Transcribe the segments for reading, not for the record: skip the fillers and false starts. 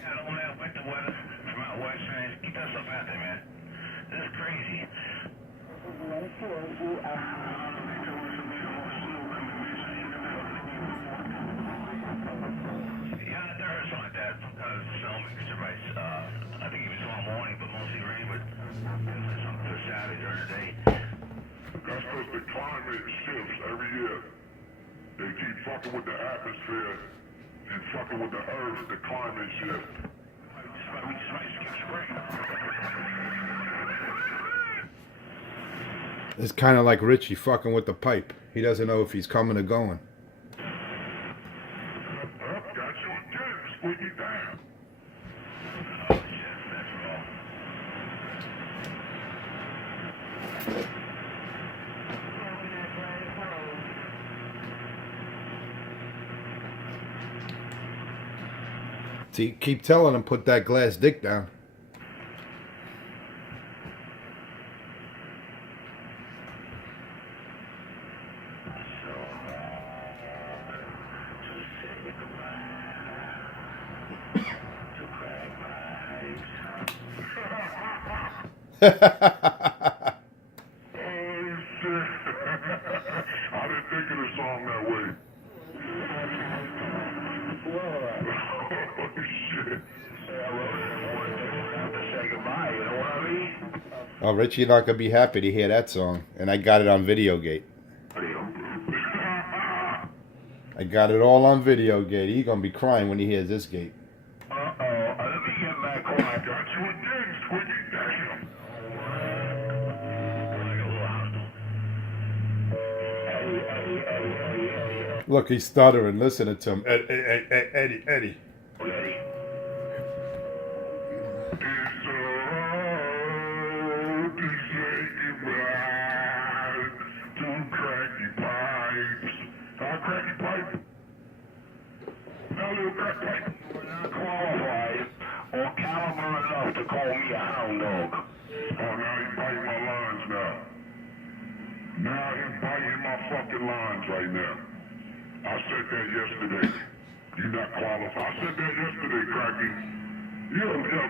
got all that winter weather from out west, man. Keep that stuff out there, man. This is crazy. Yeah, there is something like that. Some kind of snow mixture, right? I think even tomorrow morning, but mostly rain, but definitely something for Saturday during the day. That's because the climate shifts every year. They keep fucking with the atmosphere and fucking with the earth, the climate shift. We just might skip spring. It's kind of like Richie fucking with the pipe. He doesn't know if he's coming or going. Got you again, squeaky down. Oh, shit, that's wrong. See, keep telling him put that glass dick down. Oh, shit. I didn't think of the song that way. Oh, shit. Oh, Richie not gonna be happy to hear that song, and I got it on Videogate. I got it all on Videogate. He gonna be crying when he hears this gate. Let me get back on. I got you again, squeaky down. Look, he's stuttering. Listening to him. Eddie. It's to say goodbye to cracky pipes. Cracky pipe. Now, little crack pipe. We're not qualified or caliber enough to call me a hound dog. Oh, now he's biting my lines now. Now he's biting my fucking lines right now. I said that yesterday. You're not qualified. I said that yesterday, Cracky.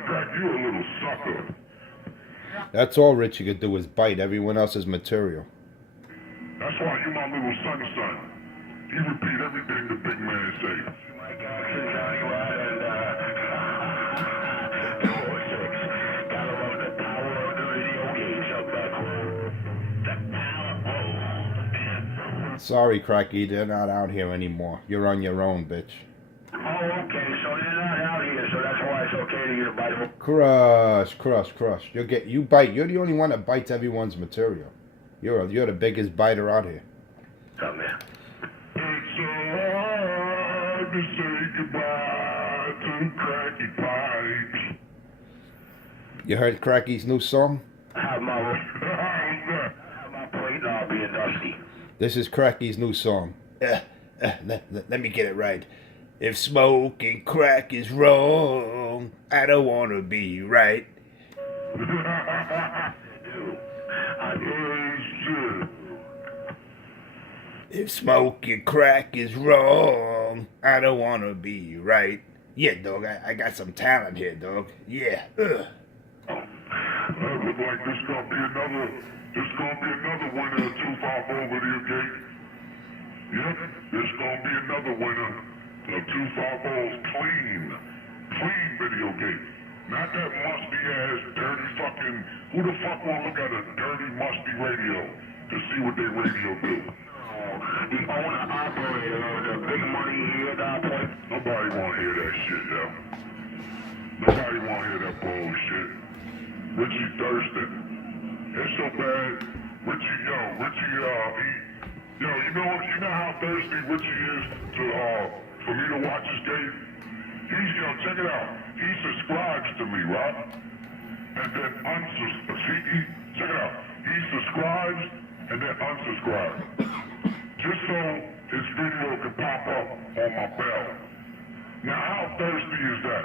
Crack, you're a little sucker. That's all Richie could do is bite everyone else's material. That's why you my little son. You repeat everything the big man say. Mike Action, Johnny Rod, and 206. Gotta love the power of the video games up back home. The power. Oh, man. Sorry, Cracky, they're not out here anymore. You're on your own, bitch. Oh, okay, so they're not out here, so that's why it's okay to get a bite of Crush. You bite. You're the only one that bites everyone's material. You're the biggest biter out here. something there. It's so hard to say goodbye to cracky pipes. You heard Cracky's new song? Have my How's that? plate not being dusty. This is Cracky's new song. Let me get it right. If smoking crack is wrong, I don't want to be right. If smoking crack is wrong, I don't want to be right. Yeah, dog, I got some talent here, dog. Yeah. Look like this gonna be another winner of 250 video game. Yep, this gonna be another winner of 250's clean video game. Not that musty ass, dirty fucking. Who the fuck wanna look at a dirty, musty radio to see what their radio do? The owner operator of the big money here at our place. Nobody wanna hear that shit, yo. Nobody wanna hear that bullshit. Richie thirsting. It's so bad. Richie, you know how thirsty Richie is for me to watch his game? Check it out. He subscribes to me, right? And then check it out. He subscribes and then unsubscribes. Just so his video can pop up on my bell. Now, how thirsty is that?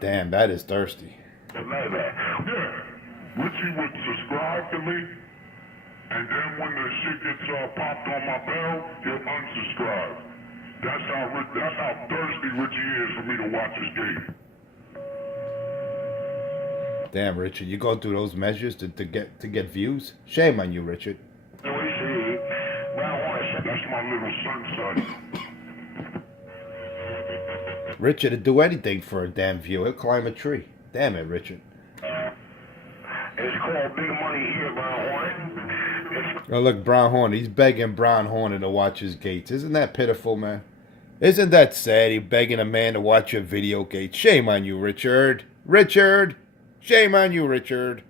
Damn, that is thirsty. Yeah. Richie would subscribe to me, and then when the shit gets popped on my bell, he'll unsubscribe. That's how thirsty Richie is for me to watch his game. Damn, Richard, you go through those measures to get views? Shame on you, Richard. That's my little son. Richard would do anything for a damn view. He'll climb a tree. Damn it, Richard. It's called Big Money here, Brown Hornet. Oh, look, Brown Hornet. He's begging Brown Hornet to watch his gates. Isn't that pitiful, man? Isn't that sad? He's begging a man to watch your video gates. Shame on you, Richard. Richard! Shame on you, Richard.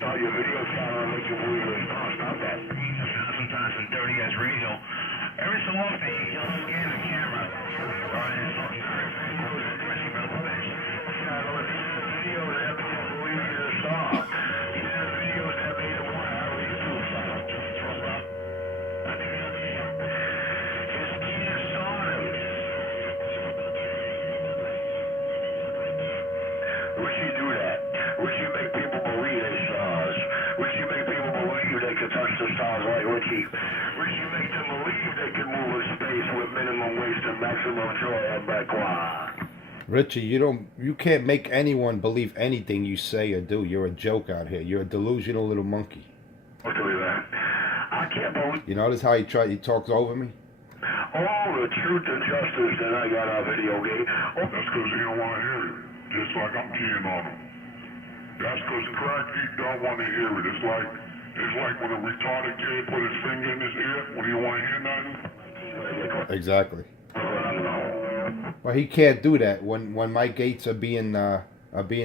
Your video sound like you believe it. Stop that. Sometimes in dirty ass radio, every so often you'll scan the camera or in some videos that believe your song. Even the videos that made the 1 hour YouTube song. I think his kids saw them. Would you do that? Would you make people believe they stars? Would you make people believe they could touch the stars like Richie? Would you make them believe they could move in space with minimum waste and maximum joy at Backwa? Richie, you can't make anyone believe anything you say or do. You're a joke out here. You're a delusional little monkey. What do you mean? I can't believe You notice how he talks over me? all the truth and justice that I got on video game. Oh, that's because he don't want to hear it. Just like I'm keying on him. That's because Crack, he don't want to hear it. It's like when a retarded kid put his finger in his ear when he don't want to hear nothing. Exactly. Well, he can't do that when my gates are being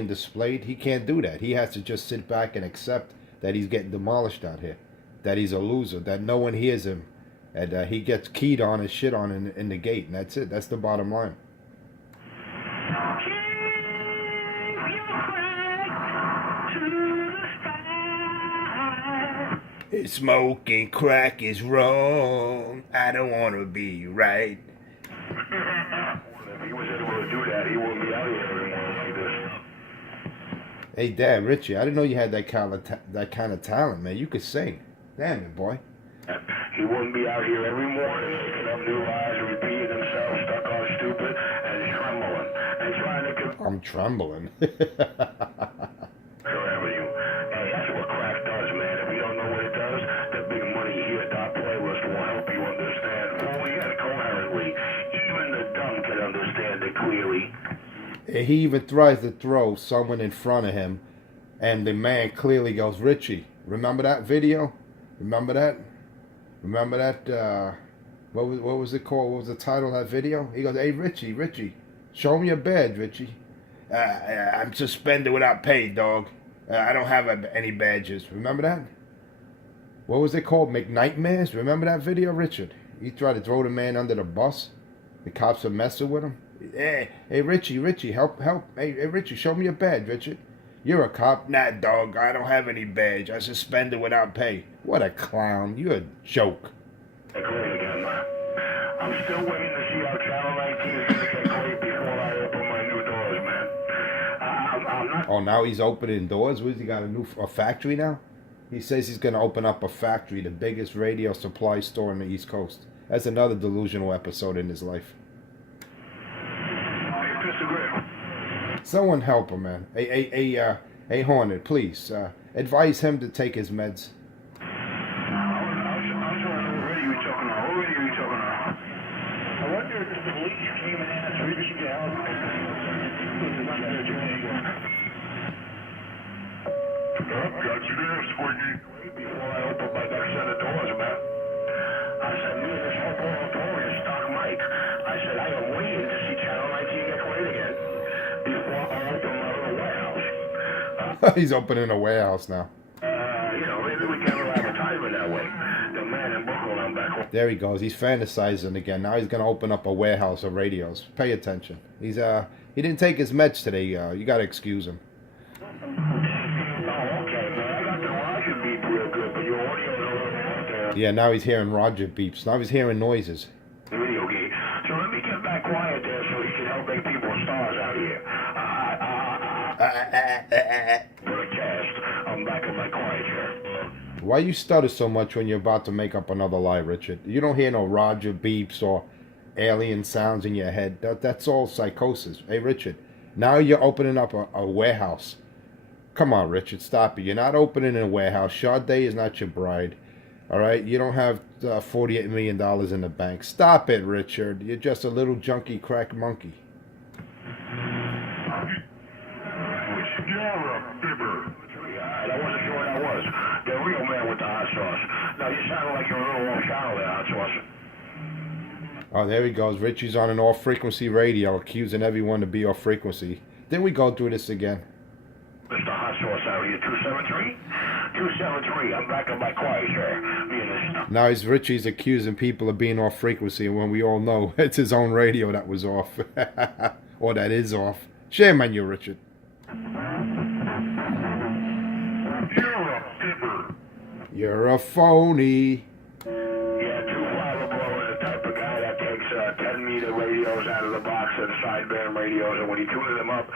displayed. He can't do that. He has to just sit back and accept that he's getting demolished out here, that he's a loser, that no one hears him, and he gets keyed on and shit on in the gate, and that's it. That's the bottom line. Smoking crack is wrong. I don't want to be right. If he was able to do that, he wouldn't be out here anymore like this. Hey, damn, Richie, I didn't know you had that kind of talent, man. You could sing. Damn it, boy. He wouldn't be out here every morning making up new lies, repeating himself, stuck on stupid, and trembling, and trying to I'm trembling. Forever you. Hey, that's what crack does, man. If you don't know what it does, the Big Money Here playlist will help you understand fully and coherently. Even the dumb can understand it clearly. He even tries to throw someone in front of him, and the man clearly goes, Richie, remember that video? Remember that? Remember that? What was it called? What was the title of that video? He goes, hey, Richie, show me your badge, Richie. I'm suspended without pay, dog. I don't have any badges. Remember that? What was it called? McNightmares? Remember that video, Richard? He tried to throw the man under the bus. The cops were messing with him. Hey, Richie, help. Hey, Richie, show me your badge, Richard. You're a cop? Nah, dog, I don't have any badge. I suspended without pay. What a clown. You're a joke. I'm still waiting to see how Channel 19 is going to get great before I open my new doors, man. I'm not... Oh, now he's opening doors? What, he got a factory now? He says he's going to open up a factory, the biggest radio supply store on the East Coast. That's another delusional episode in his life. Someone help him, man. Hey, Hornet, please. Advise him to take his meds. I wonder if the police came and asked Richie to help. Got you there, Squiggy. Before I opened my next set of doors, man. I said, me and this whole notorious Stock Mike. I said, I am waiting to see Channel 19 get great again before I open my little warehouse. He's opening a warehouse now. Maybe we can have advertisement that way. The man in Brooklyn, I'm back home. There he goes. He's fantasizing again. Now he's going to open up a warehouse of radios. Pay attention. He didn't take his meds today. You got to excuse him. Yeah, now he's hearing Roger beeps. Now he's hearing noises. Video game. So let me get back quiet there so he can help make people stars out here. Broadcast. I'm back in my quiet chair. Why you stutter so much when you're about to make up another lie, Richard? You don't hear no Roger beeps or alien sounds in your head. That's all psychosis. Hey, Richard, now you're opening up a warehouse. Come on, Richard, stop it. You're not opening a warehouse. Sade is not your bride. All right? You don't have $48 million in the bank. Stop it, Richard. You're just a little junkie crack monkey. You're a fibber. I wasn't sure what that was. The real man with the hot sauce. Now, you sounded like you're a little off channel there, hot sauce. Oh, there he goes. Richie's on an off-frequency radio, accusing everyone to be off-frequency. Didn't we go through this again? Mr. Hot Sauce, how are you? 273? 273. I'm back on my quiet, sir. Me and this. Now Richie's accusing people of being off-frequency when we all know it's his own radio that was off. Or that is off. Shame on you, Richard. You're a fibber. You're a phony. Yeah, too flammable and the type of guy that takes 10-meter radios out of the box and sideband radios, and when he tunes them up,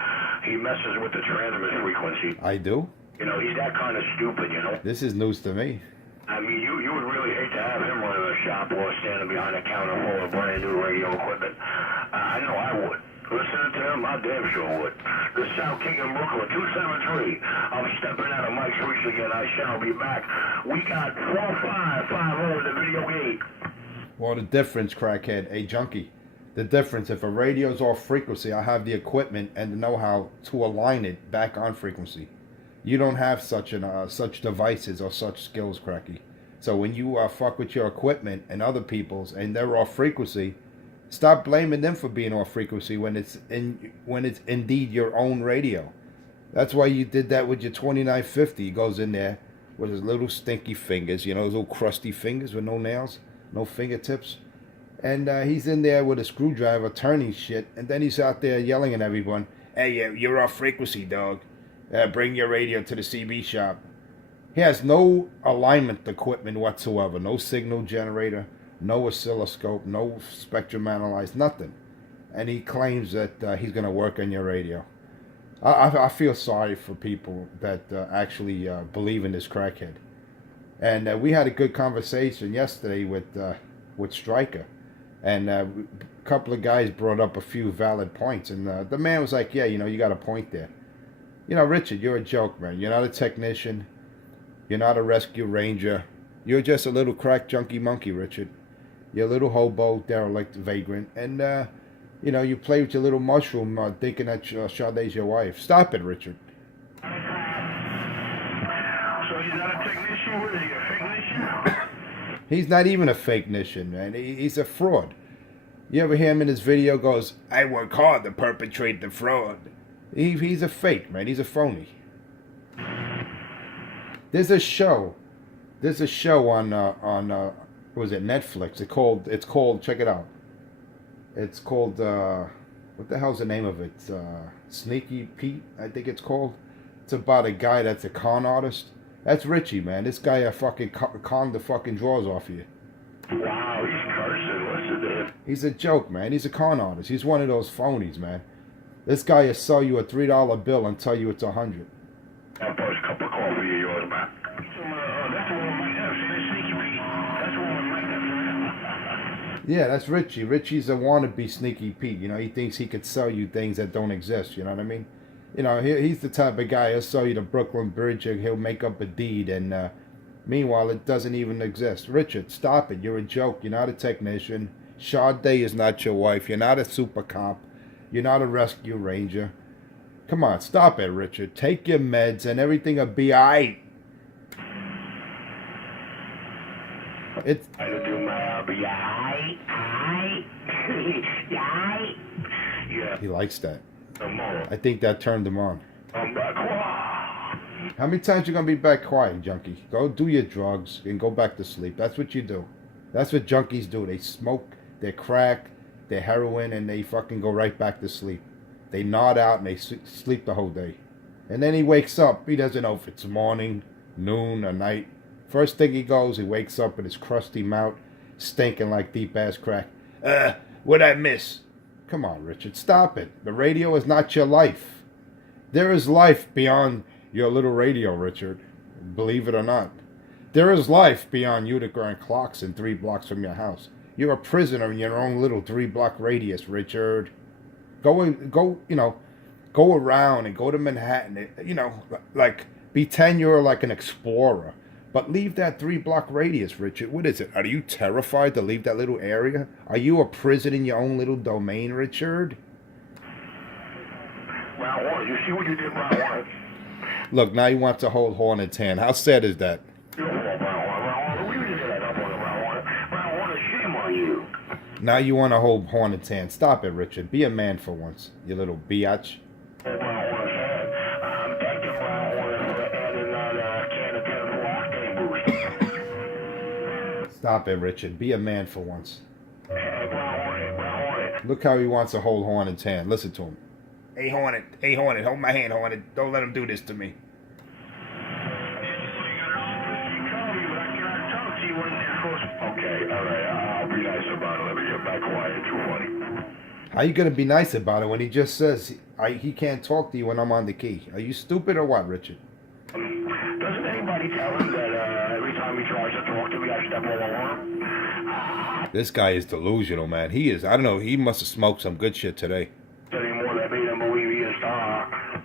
he messes with the transmit frequency. I do? You know, he's that kind of stupid, you know? This is news to me. I mean, you would really hate to have him running a shop or standing behind a counter full of brand new radio equipment. I know I would. Listening to him, I damn sure would. The South King in Brooklyn, 273. I'm stepping out of Mike's Reach again. I shall be back. We got 4550 in the video gate. Well, the difference, crackhead, a junkie. The difference, if a radio's off frequency, I have the equipment and the know-how to align it back on frequency. You don't have such devices or such skills, cracky. So when you fuck with your equipment and other people's and they're off frequency, stop blaming them for being off frequency when it's indeed your own radio. That's why you did that with your 2950. He goes in there with his little stinky fingers, you know, those little crusty fingers with no nails, no fingertips. And he's in there with a screwdriver turning shit, and then he's out there yelling at everyone, "Hey, you're off frequency, dog. Bring your radio to the CB shop." He has no alignment equipment whatsoever, no signal generator, no oscilloscope, no spectrum analyzer, nothing. And he claims that he's going to work on your radio. I feel sorry for people that actually believe in this crackhead. And we had a good conversation yesterday with Stryker. And a couple of guys brought up a few valid points. And the man was like, yeah, you know, you got a point there. You know, Richard, you're a joke, man. You're not a technician. You're not a rescue ranger. You're just a little crack junkie monkey, Richard. You're a little hobo, derelict, vagrant. And, you know, you play with your little mushroom thinking that Sade's your wife. Stop it, Richard. So he's not a technician? What is he, a fake-nician? He's not even a fake-nician, man. He's a fraud. You ever hear him in his video goes, "I work hard to perpetrate the fraud." He's a fake, man. He's a phony. There's a show on what was it, Netflix? It's called check it out. It's called what the hell's the name of it? Sneaky Pete, I think it's called. It's about a guy that's a con artist. That's Richie, man. This guy fucking conned the fucking drawers off of you. Wow, he's cursing. Listen to him. He's a joke, man. He's a con artist. He's one of those phonies, man. This guy will sell you a $3 bill and tell you it's $100. I'll post a cup of coffee of yours, man. That's the one with Mike F. See the sneaky Pete? That's the one with Mike F. Yeah, that's Richie. Richie's a wannabe Sneaky Pete. You know, he thinks he could sell you things that don't exist. You know what I mean? You know, he's the type of guy, he'll sell you the Brooklyn Bridge, he'll make up a deed, and meanwhile, it doesn't even exist. Richard, stop it. You're a joke. You're not a technician. Sade is not your wife. You're not a super cop. You're not a rescue ranger. Come on, stop it, Richard. Take your meds and everything will be aight. It's... I'll do my RBI. Yeah. He likes that. Tomorrow. I think that turned him on. I'm back. How many times you gonna be back quiet, junkie? Go do your drugs and go back to sleep. That's what you do. That's what junkies do. They smoke, they crack, they heroin, and they fucking go right back to sleep. They nod out and they sleep the whole day. And then he wakes up. He doesn't know if it's morning, noon, or night. First thing he goes, he wakes up with his crusty mouth stinking like deep ass crack. What'd I miss? Come on, Richard, stop it. The radio is not your life. There is life beyond your little radio, Richard. Believe it or not. There is life beyond Utica and Clarkson 3 blocks from your house. You're a prisoner in your own little 3-block radius, Richard. Go, go around and go to Manhattan. Like pretend you're like an explorer, but leave that 3-block radius, Richard. What is it? Are you terrified to leave that little area? Are you a prison in your own little domain, Richard? Round one, you see what you did, round one? Look, now you want to hold Hornet's hand. How sad is that? You don't want round one. Who you did that up on the round one? Round one is shame on you. Now you want to hold Hornet's hand. Stop it, Richard. Be a man for once, you little biatch. Round one is sad. Thank you, round one, for adding that can of 10 octane boost. Stop it, Richard. Be a man for once. Round one. Look how he wants to hold Hornet's hand. Listen to him. Hey, Hornet, hold my hand, Hornet. Don't let him do this to me. Okay, all right, I'll be nice about it. Let me get back quiet. Too funny. How you gonna be nice about it when he just says he can't talk to you when I'm on the key? Are you stupid or what, Richard? Doesn't anybody tell him that every time he tries to talk to me, I step all over him? This guy is delusional, man. He is. I don't know. He must have smoked some good shit today. Anymore that made him believe he is star.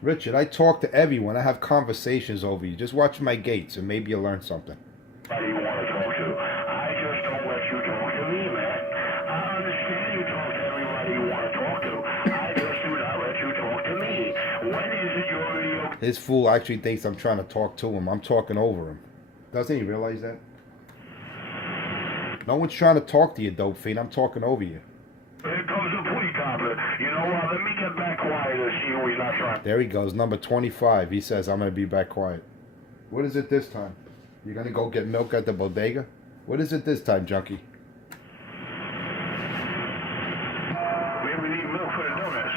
Richard, I talk to everyone. I have conversations over you. Just watch my gates and maybe you'll learn something. Anybody you want to talk to? I just don't let you talk to me, man. I understand you talk to everybody you want to talk to. I just do not let you talk to me. When is it your video? This fool actually thinks I'm trying to talk to him. I'm talking over him. Doesn't he realize that? No one's trying to talk to you, dope fiend. I'm talking over you. Here comes the police copter. You know what? Let me get back quiet and see who he's not trying. There he goes, number 25. He says, I'm going to be back quiet. What is it this time? You going to go get milk at the bodega? What is it this time, junkie? Maybe we need milk for the donuts.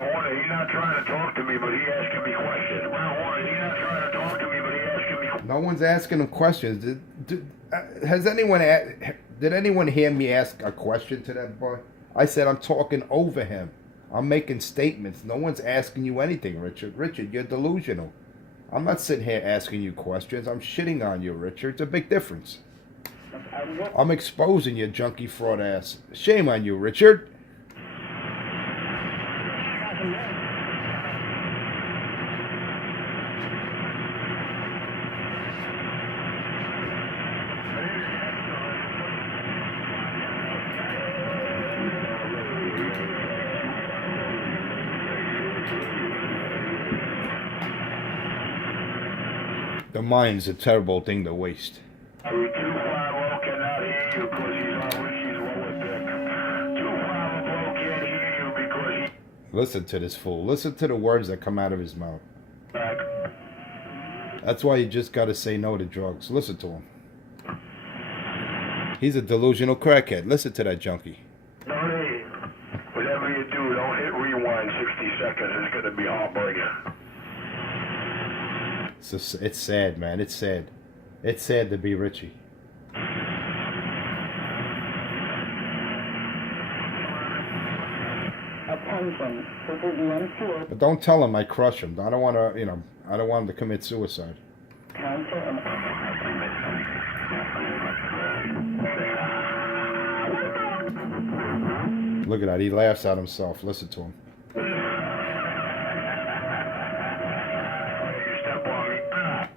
Warner, he's not trying to talk to me, but he asking me questions. Warner, he's not trying to talk to me, but he asking me questions. No one's asking him questions. Did anyone hear me ask a question to that boy? I said I'm talking over him. I'm making statements. No one's asking you anything, Richard. Richard, you're delusional. I'm not sitting here asking you questions. I'm shitting on you, Richard. It's a big difference. I'm exposing your junkie fraud ass. Shame on you, Richard. The mind's a terrible thing to waste. 250 cannot hear you because he's on Richie's lower deck. 250 can't hear you because he's Listen to this fool. Listen to the words that come out of his mouth. back. That's why you just gotta say no to drugs. Listen to him. He's a delusional crackhead. Listen to that junkie. Donnie, whatever you do, don't hit rewind 60 seconds. It's going to be heartbreaking. It's sad, man. It's sad. It's sad to be Richie. Attention, this is the NCO But don't tell him I crush him. I don't want to, I don't want him to commit suicide. Council and Look at that. He laughs at himself. Listen to him.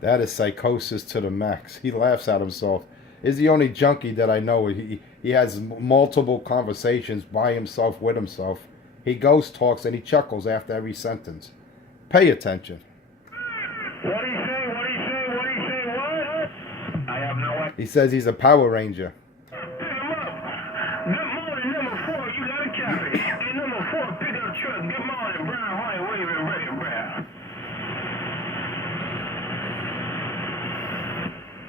That is psychosis to the max. He laughs at himself. He's the only junkie that I know. He has multiple conversations by himself with himself. He ghost talks and he chuckles after every sentence. Pay attention. What do you say? What do you say? What do you say? What? I have no idea. He says he's a Power Ranger. Pick him up. Good morning, number 4. You got a copy. Hey, number 4, pick up truck. Good morning, brown, white, waving, red, brown.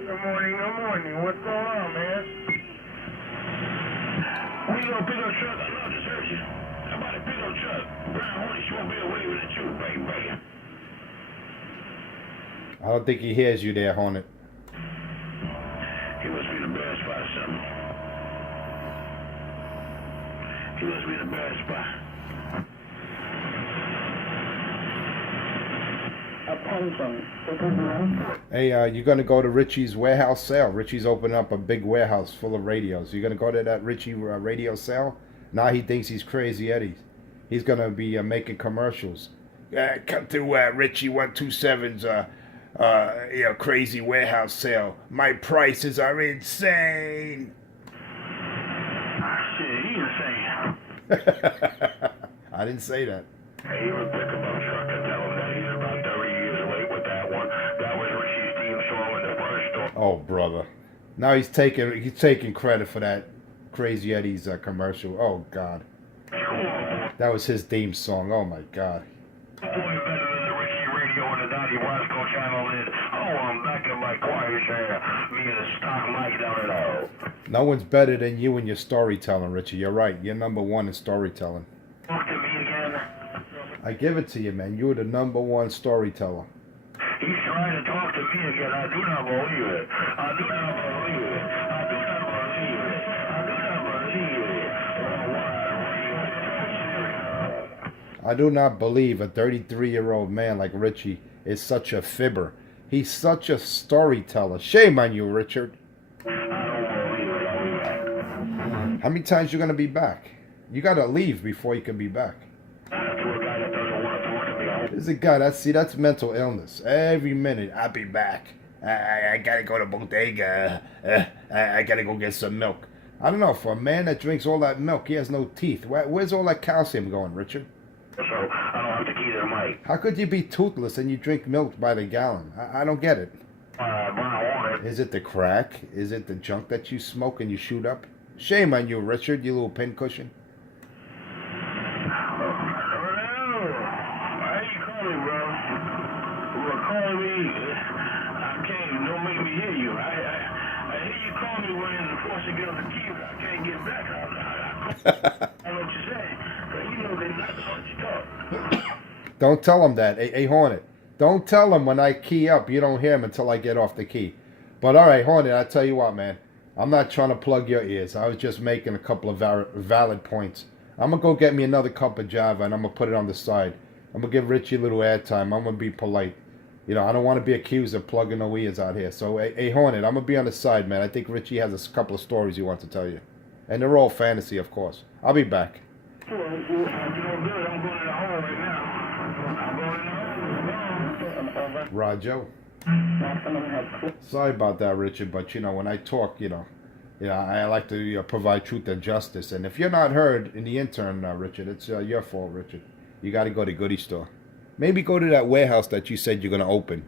Good morning, good morning. What's going on, man? We gonna pick up truck. I love this area. How about a pick up truck? Brown, white, you won't be away with it, too, baby. I don't think he hears you there, Hornet. He must be the bad spot or something. He must be the bad spot. Attention, this is the MCA. Hey, you're gonna go to Richie's warehouse sale. Richie's opening up a big warehouse full of radios. You're gonna go to that Richie radio sale? Now he thinks he's Crazy Eddie. He's gonna be making commercials. Come to Richie 127's crazy warehouse sale. My prices are insane. Shit, he insane. I didn't say that. Hey, you would pick him up truck and tell him that he's about 30 years late with that one. That was Richie's theme song in the first store. Oh, brother. Now he's taking credit for that Crazy Eddie's commercial. Oh, God. That was his theme song. Oh, my God. Boy, better than the Richie Radio and the Donnie Wasco channel is. Oh, I'm back in my quiet chair. Me and the stock mic down at all. No one's better than you in your storytelling, Richie. You're right. You're number one in storytelling. Talk to me again. I give it to you, man. You're the number one storyteller. He's trying to talk to me again. I do not believe it. I do not believe it. I do not believe it. I do not believe it. I do not believe a 33-year-old man like Richie is such a fibber. He's such a storyteller. Shame on you, Richard. I don't believe it. How many times you gonna be back? You gotta leave before you can be back. To a guy that doesn't want to talk to me. There's a guy that's mental illness. Every minute, I'll be back. I gotta go to bodega. I gotta go get some milk. I don't know. For a man that drinks all that milk, he has no teeth. Where's all that calcium going, Richard? So I don't have to key to the mic. How could you be toothless and you drink milk by the gallon? I don't get it. Is it the crack? Is it the junk that you smoke and you shoot up? Shame on you, Richard, you little pincushion. Why you calling, bro? Well, call me. I can't. Don't make me hear you. I hear you call me when the force to get on the key. I can't get back. I know what you're saying. But you know they're not going to talk. Don't tell him that. Hey, Hornet. Don't tell him when I key up. You don't hear him until I get off the key. But all right, Hornet, I tell you what, man. I'm not trying to plug your ears. I was just making a couple of valid points. I'm going to go get me another cup of Java, and I'm going to put it on the side. I'm going to give Richie a little airtime. I'm going to be polite. You know, I don't want to be accused of plugging no ears out here. So, hey, Hornet, I'm going to be on the side, man. I think Richie has a couple of stories he wants to tell you. And they're all fantasy, of course. I'll be back. Well, you know good. I'm going in the hole right now. I'm going in the hole. Roger. Maximum has Sorry about that, Richard, but you know, when I talk, I like to provide truth and justice. And if you're not heard in the intern, Richard, it's your fault, Richard. You got to go to Goody Store. Maybe go to that warehouse that you said you're going to open.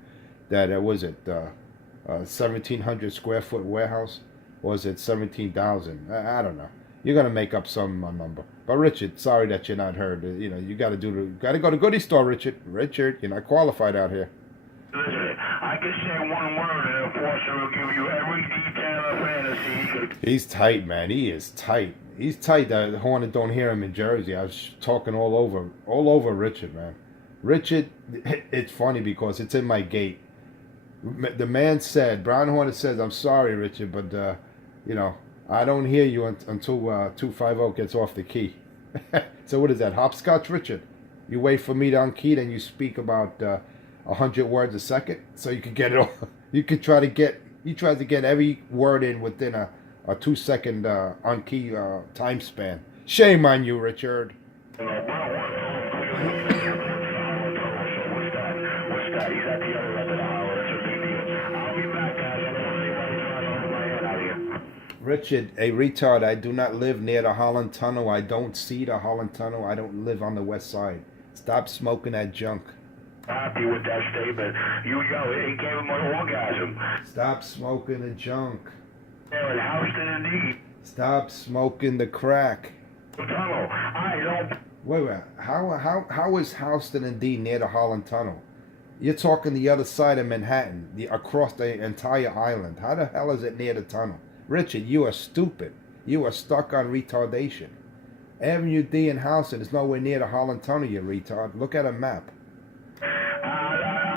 That, 1,700 square foot warehouse? Or is it 17,000? I don't know. You're going to make up some number. But Richard, sorry that you're not heard. You got to go to Goody Store, Richard. Richard, you're not qualified out here. Listen, I can say one word and the enforcer will give you every detail of fantasy he could. He's tight, man. He is tight. He's tight that Hornet don't hear him in Jersey. I was talking all over Richard, man. Richard, it's funny because it's in my gate. The man said, Brown Hornet says, I'm sorry, Richard, but, I don't hear you until 250 gets off the key. So what is that, hopscotch, Richard? You wait for me to unkey, then you speak about 100 words a second, so you can get it all. You could he tries to get every word in within a 2-second unkey time span. Shame on you, Richard. What's that? He's at the other end of the hour. I'll be back, guys. I don't want anybody trying to hold my head out here. Richard, a retard, I do not live near the Holland Tunnel. I don't see the Holland Tunnel. I don't live on the west side. Stop smoking that junk. Happy with that statement. You go. He gave him an orgasm. Stop smoking the junk. There in Houston, indeed. Stop smoking the crack. Tunnel. I don't. Wait. How is Houston indeed near the Holland Tunnel? You're talking the other side of Manhattan, across the entire island. How the hell is it near the tunnel? Richard, you are stupid. You are stuck on retardation. Avenue D in Houston is nowhere near the Holland Tunnel, you retard. Look at a map.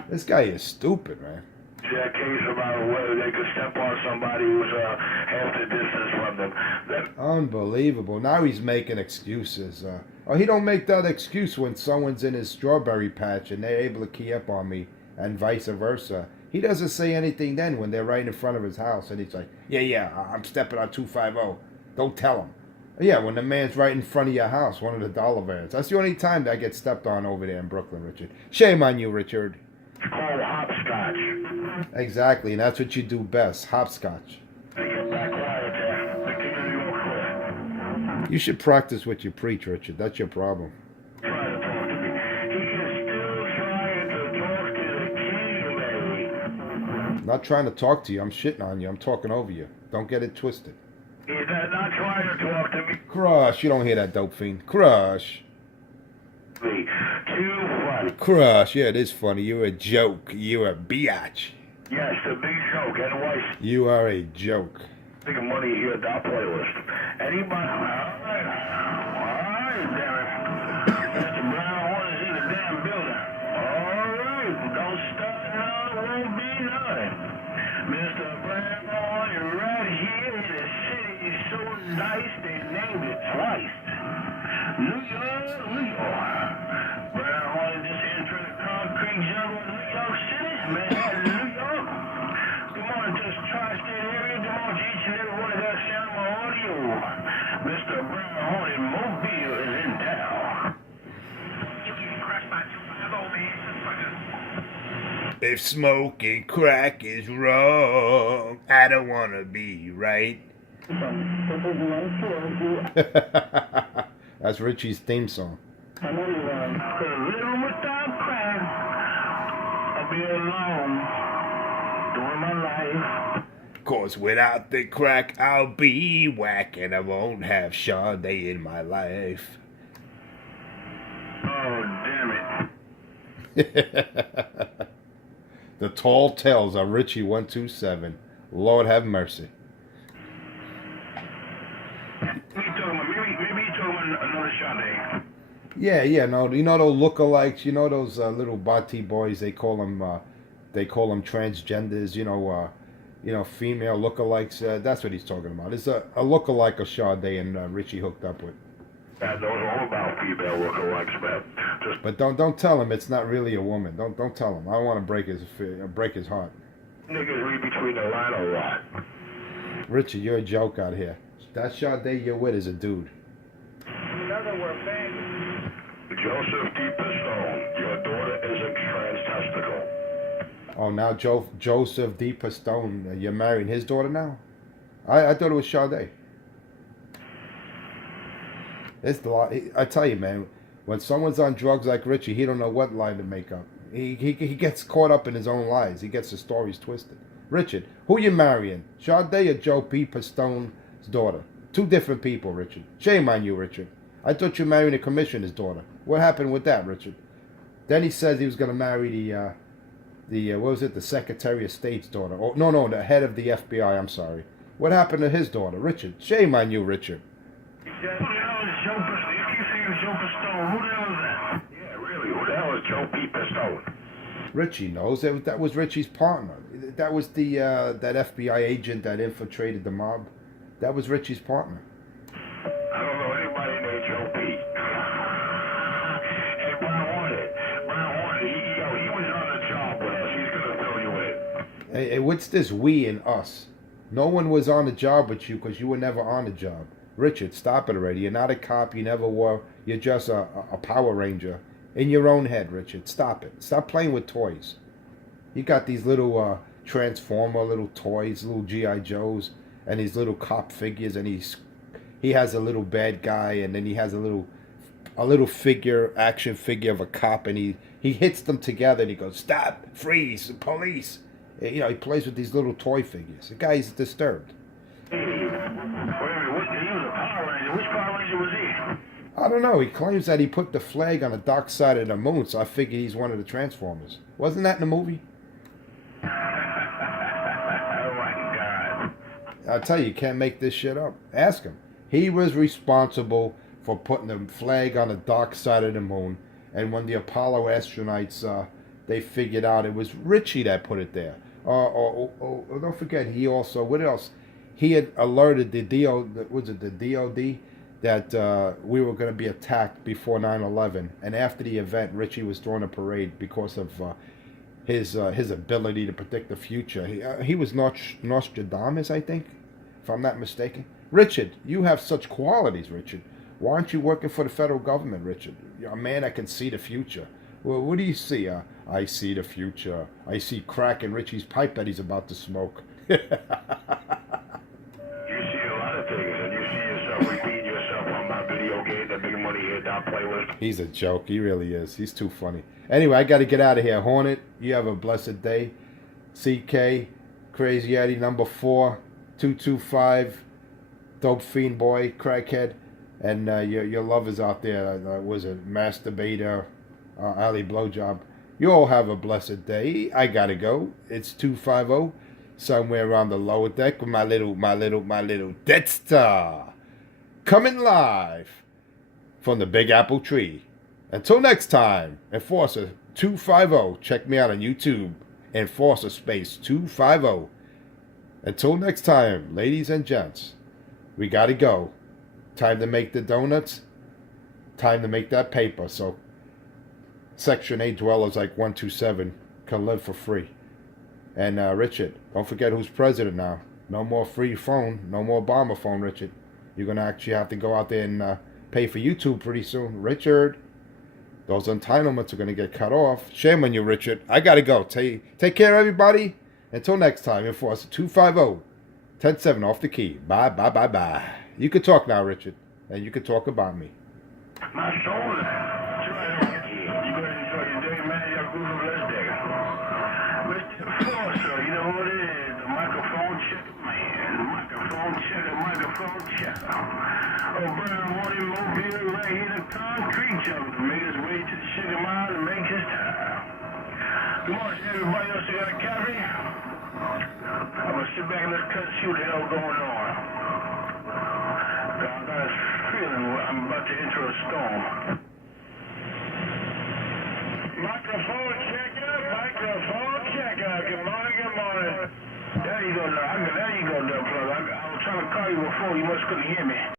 This guy is stupid, man. That case about whether they could step on somebody who's half the distance from them. Unbelievable. Now he's making excuses. He don't make that excuse when someone's in his strawberry patch and they're able to key up on me and vice versa. He doesn't say anything then when they're right in front of his house, and he's like, I'm stepping on 250. Don't tell him. Yeah, when the man's right in front of your house, one of the dollar vans. That's the only time that I get stepped on over there in Brooklyn, Richard. Shame on you, Richard. It's called hopscotch. Exactly, and that's what you do best, hopscotch. Get back quiet there. The king of New York clear. You should practice what you preach, Richard. That's your problem. Try to talk to me. He is still trying to talk to the king, baby. I'm not trying to talk to you. I'm shitting on you. I'm talking over you. Don't get it twisted. He's not trying to talk to me. Crush. You don't hear that, dope fiend. Crush. Too funny. Crush. Yeah, it is funny. You're a joke. You're a biatch. Yes, the big joke. Anyways, You are a joke. big money here at our playlist. Anybody? All right, damn it. Mr. Brown Horn is in the damn building. All right, don't stop now. It won't be nothing. Mr. Brown Horn is right here. The city is so nice they named it twice. New York, New York. Brown Horn just entered the concrete jungle of New York City, Manhattan, New York. Good morning to this tri-state area. Good morning to each and every one of that sound my audio. Mr. Brown Horn Mobile is in town. You can crash my hello, man. If smoking crack is wrong, I don't want to be right. That's Richie's theme song. A little without crack, I'll be alone during my life. Cause without the crack, I'll be whack and I won't have Sade in my life. Oh, damn it. The tall tales of Richie 127. Lord have mercy. Maybe you talking about another Sade. Yeah, no, you know those lookalikes, you know those little Bati boys, they call them transgenders, female lookalikes. That's what he's talking about. It's a lookalike of Sade and Richie hooked up with. That knows all about female lookalikes, man. Just But don't tell him it's not really a woman. Don't tell him. I don't want to break his heart. niggas read between the line a lot. Richie, you're a joke out here. That Sade you're with is a dude. Another word, man. Joseph D. Pistone, your daughter is a trans testicle. Oh, now Joseph D. Pistone, you're marrying his daughter now? I thought it was Sade. It's the lot. I tell you, man, when someone's on drugs like Richie, he don't know what line to make up. He gets caught up in his own lies. He gets the stories twisted. Richard, who you marrying? Sade or Joe P. Pistone's daughter? Two different people, Richard. Shame on you, Richard. I thought you married the commissioner's daughter. What happened with that, Richard? Then he said he was going to marry the Secretary of State's daughter. Oh, no, the head of the FBI, I'm sorry. What happened to his daughter, Richard? Shame on you, Richard. Who the hell is Joe Pistone? You keep saying Joe Pistone. Who the hell is that? Yeah, really, who the hell is Joe P. Pistone? Richie knows that was Richie's partner. That was the that FBI agent that infiltrated the mob. That was Richie's partner. I don't know anybody named Joe P. Hey, Brown Hornet, he was on the job with us. He's gonna fill you in. Hey, what's this we and us? No one was on the job with you because you were never on the job. Richard, stop it already. You're not a cop. You never were. You're just a Power Ranger. In your own head, Richard. Stop it. Stop playing with toys. You got these little Transformer little toys, little G.I. Joes, and these little cop figures, and he has a little bad guy, and then he has a little action figure of a cop, and he hits them together, and he goes, stop, freeze, police. He plays with these little toy figures. The guy's disturbed. Wait a minute, he was a Power Ranger. Which Power Ranger was he? I don't know. He claims that he put the flag on the dark side of the moon, so I figure he's one of the Transformers. Wasn't that in the movie? Oh my God. I tell you can't make this shit up. Ask him. He was responsible for putting the flag on the dark side of the moon, and when the Apollo astronauts, they figured out it was Richie that put it there. Don't forget, he also, what else? He had alerted the DOD that we were going to be attacked before 9/11, and after the event, Richie was throwing a parade because of his ability to predict the future. He was Nostradamus, I think, if I'm not mistaken. Richard, you have such qualities, Richard. Why aren't you working for the federal government, Richard? You're a man that can see the future. Well, what do you see? I see the future. I see crack in Richie's pipe that he's about to smoke. You see a lot of things, and you see yourself repeating yourself on my video game, the Big Money Hit playlist. He's a joke. He really is. He's too funny. Anyway, I got to get out of here. Hornet, you have a blessed day. CK, Crazy Eddie, number 4, 225, Dope Fiend Boy, Crackhead, and your lovers out there. Was it Masturbator, Ali Blowjob? You all have a blessed day. I got to go. It's 250, somewhere around the lower deck with my little Death Star. Coming live from the Big Apple Tree. Until next time, Enforcer 250. Check me out on YouTube. Enforcer space 250. Until next time, ladies and gents, we gotta go. Time to make the donuts. Time to make that paper. So Section 8 dwellers like 127 can live for free. And Richard, don't forget who's president now. No more free phone. No more bomber phone, Richard. You're gonna actually have to go out there and pay for YouTube pretty soon. Richard, those entitlements are going to get cut off. Shame on you, Richard. I got to go. Take care, everybody. Until next time, Enforcer 250, 107 off the key. Bye, bye, bye, bye. You can talk now, Richard. And you can talk about me. My soul, you gonna enjoy your day, man. You're good for this day. Mr. Enforcer, you know what it is? The microphone checker, man. The microphone checker. Oh, brother, Morty Mobile right here, the concrete jungle. Made his way to the sugar mile and make his time. Good morning, everybody else who got a copy. I'm gonna sit back and let's cut and see what the hell going on. I got a feeling I'm about to enter a storm. Microphone checker. Good morning. There you go, Doug. There you go, Doug. I was trying to call you before. You must couldn't hear me.